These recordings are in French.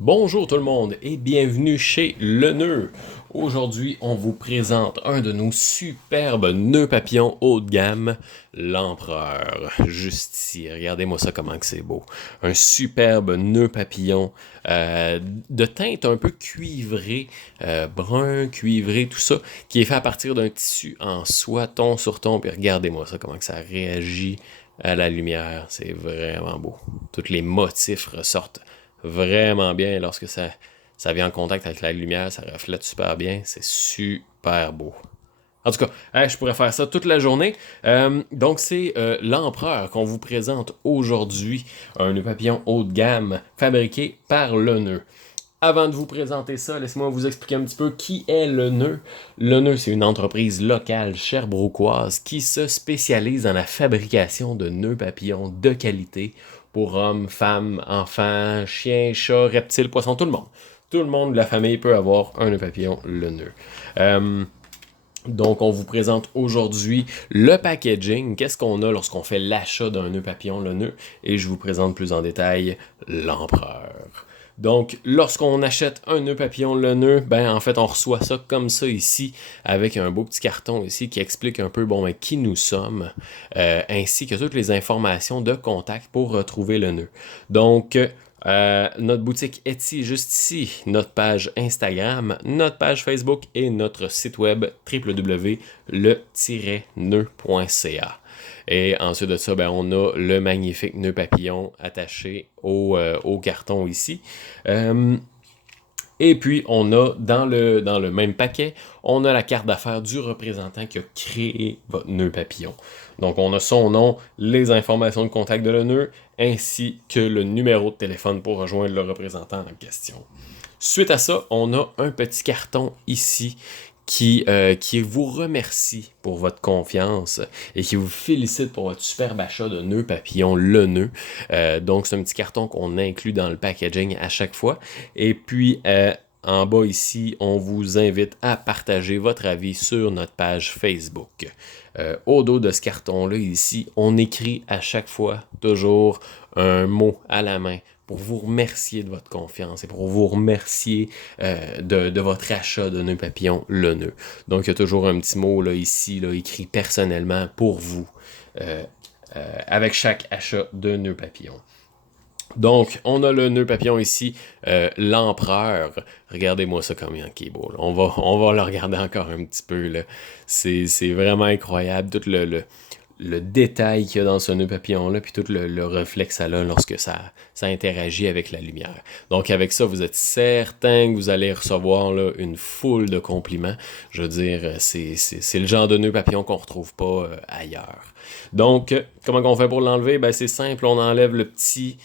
Bonjour tout le monde et bienvenue chez Le Nœud. Aujourd'hui, on vous présente un de nos superbes nœuds papillons haut de gamme, l'Empereur. Juste ici, regardez-moi ça comment que c'est beau. Un superbe nœud papillon de teinte un peu cuivrée, brun, cuivré, tout ça, qui est fait à partir d'un tissu en soie, ton sur ton. Puis regardez-moi ça comment que ça réagit à la lumière. C'est vraiment beau. Tous les motifs ressortent vraiment bien lorsque ça vient en contact avec la lumière, ça reflète super bien, c'est super beau. En tout cas, je pourrais faire ça toute la journée. Donc, c'est l'Empereur qu'on vous présente aujourd'hui, un nœud papillon haut de gamme fabriqué par Le Nœud. Avant de vous présenter ça, laissez-moi vous expliquer un petit peu qui est Le Nœud. Le Nœud, c'est une entreprise locale sherbrookoise qui se spécialise dans la fabrication de nœuds papillons de qualité pour hommes, femmes, enfants, chiens, chats, reptiles, poissons, tout le monde. Tout le monde de la famille peut avoir un nœud papillon Le Nœud. Donc, on vous présente aujourd'hui le packaging. Qu'est-ce qu'on a lorsqu'on fait l'achat d'un nœud papillon Le Nœud? Et je vous présente plus en détail l'Empereur. Donc, lorsqu'on achète un nœud papillon Le Nœud, ben en fait, on reçoit ça comme ça ici, avec un beau petit carton ici qui explique un peu bon, ben, qui nous sommes, ainsi que toutes les informations de contact pour retrouver le nœud. Donc, notre boutique Etsy juste ici, notre page Instagram, notre page Facebook et notre site web www.le-nœud.ca. Et ensuite de ça, ben, on a le magnifique nœud papillon attaché au carton ici. Et puis, on a dans le même paquet, on a la carte d'affaires du représentant qui a créé votre nœud papillon. Donc, on a son nom, les informations de contact de le nœud, ainsi que le numéro de téléphone pour rejoindre le représentant en question. Suite à ça, on a un petit carton ici qui vous remercie pour votre confiance et qui vous félicite pour votre superbe achat de nœud papillon Le Nœud. Donc, c'est un petit carton qu'on inclut dans le packaging à chaque fois. Et puis, en bas ici, on vous invite à partager votre avis sur notre page Facebook. Au dos de ce carton-là, ici, on écrit à chaque fois toujours un mot à la main pour vous remercier de votre confiance et pour vous remercier de votre achat de nœud papillon Le Nœud. Donc, il y a toujours un petit mot là, ici, là, écrit personnellement pour vous avec chaque achat de nœud papillon. Donc, on a le nœud papillon ici, l'Empereur. Regardez-moi ça comme il est beau. Là. On va le regarder encore un petit peu. Là. C'est vraiment incroyable. Tout le détail qu'il y a dans ce nœud papillon-là, puis tout le reflet que ça a lorsque ça interagit avec la lumière. Donc avec ça, vous êtes certain que vous allez recevoir là, une foule de compliments. Je veux dire, c'est le genre de nœud papillon qu'on ne retrouve pas ailleurs. Donc, comment on fait pour l'enlever? Ben, c'est simple, on enlève le petit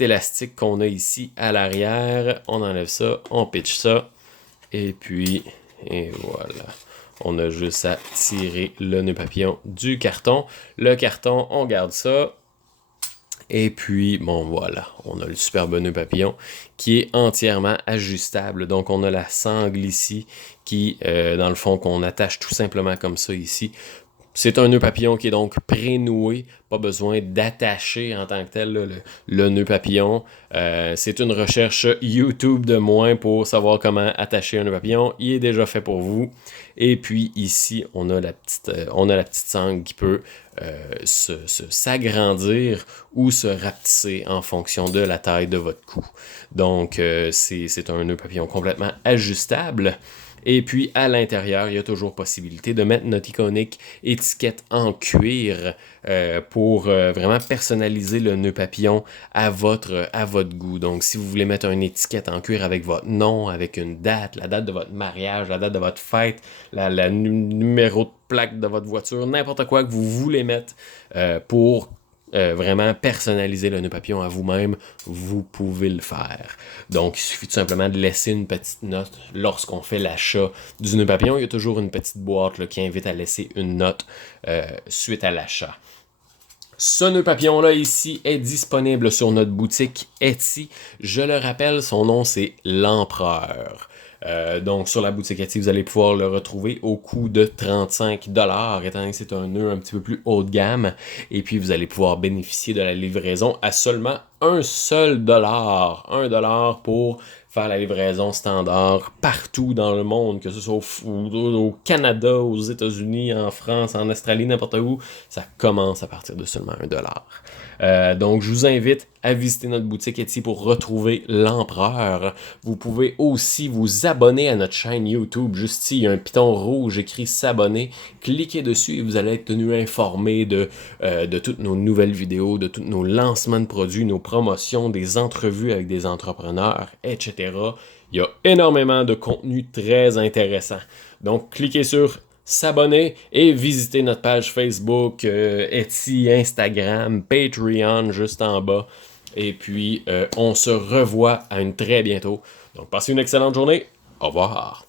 élastique qu'on a ici à l'arrière. On enlève ça, on pitch ça, et voilà. On a juste à tirer le nœud papillon du carton. Le carton, on garde ça. Et puis, bon, voilà, on a le superbe nœud papillon qui est entièrement ajustable. Donc, on a la sangle ici qui, dans le fond, qu'on attache tout simplement comme ça ici. C'est un nœud papillon qui est donc pré-noué, pas besoin d'attacher en tant que tel là, le nœud papillon. C'est une recherche YouTube de moins pour savoir comment attacher un nœud papillon. Il est déjà fait pour vous. Et puis ici, on a la petite sangle qui peut s'agrandir ou se rapetisser en fonction de la taille de votre cou. Donc, c'est un nœud papillon complètement ajustable. Et puis, à l'intérieur, il y a toujours possibilité de mettre notre iconique étiquette en cuir pour vraiment personnaliser le nœud papillon à votre goût. Donc, si vous voulez mettre une étiquette en cuir avec votre nom, avec une date, la date de votre mariage, la date de votre fête, la numéro de plaque de votre voiture, n'importe quoi que vous voulez mettre pour vraiment personnaliser le nœud papillon à vous-même, vous pouvez le faire. Donc, il suffit tout simplement de laisser une petite note lorsqu'on fait l'achat du nœud papillon. Il y a toujours une petite boîte là, qui invite à laisser une note suite à l'achat. Ce nœud papillon-là ici est disponible sur notre boutique Etsy. Je le rappelle, son nom c'est l'Empereur. Donc sur la boutique Etsy, vous allez pouvoir le retrouver au coût de 35$, étant donné que c'est un nœud un petit peu plus haut de gamme. Et puis vous allez pouvoir bénéficier de la livraison à seulement un seul dollar. 1$ pour faire la livraison standard partout dans le monde, que ce soit au Canada, aux États-Unis, en France, en Australie, n'importe où. Ça commence à partir de seulement 1$. Donc, je vous invite à visiter notre boutique Etsy pour retrouver l'empereur. Vous pouvez aussi vous abonner à notre chaîne YouTube. Juste ici, il y a un piton rouge écrit s'abonner. Cliquez dessus et vous allez être tenu informé de toutes nos nouvelles vidéos, de tous nos lancements de produits, nos promotions, des entrevues avec des entrepreneurs, etc. Il y a énormément de contenu très intéressant. Donc, cliquez sur s'abonner et visiter notre page Facebook, Etsy, Instagram, Patreon juste en bas. Et puis, on se revoit à une très bientôt. Donc, passez une excellente journée. Au revoir.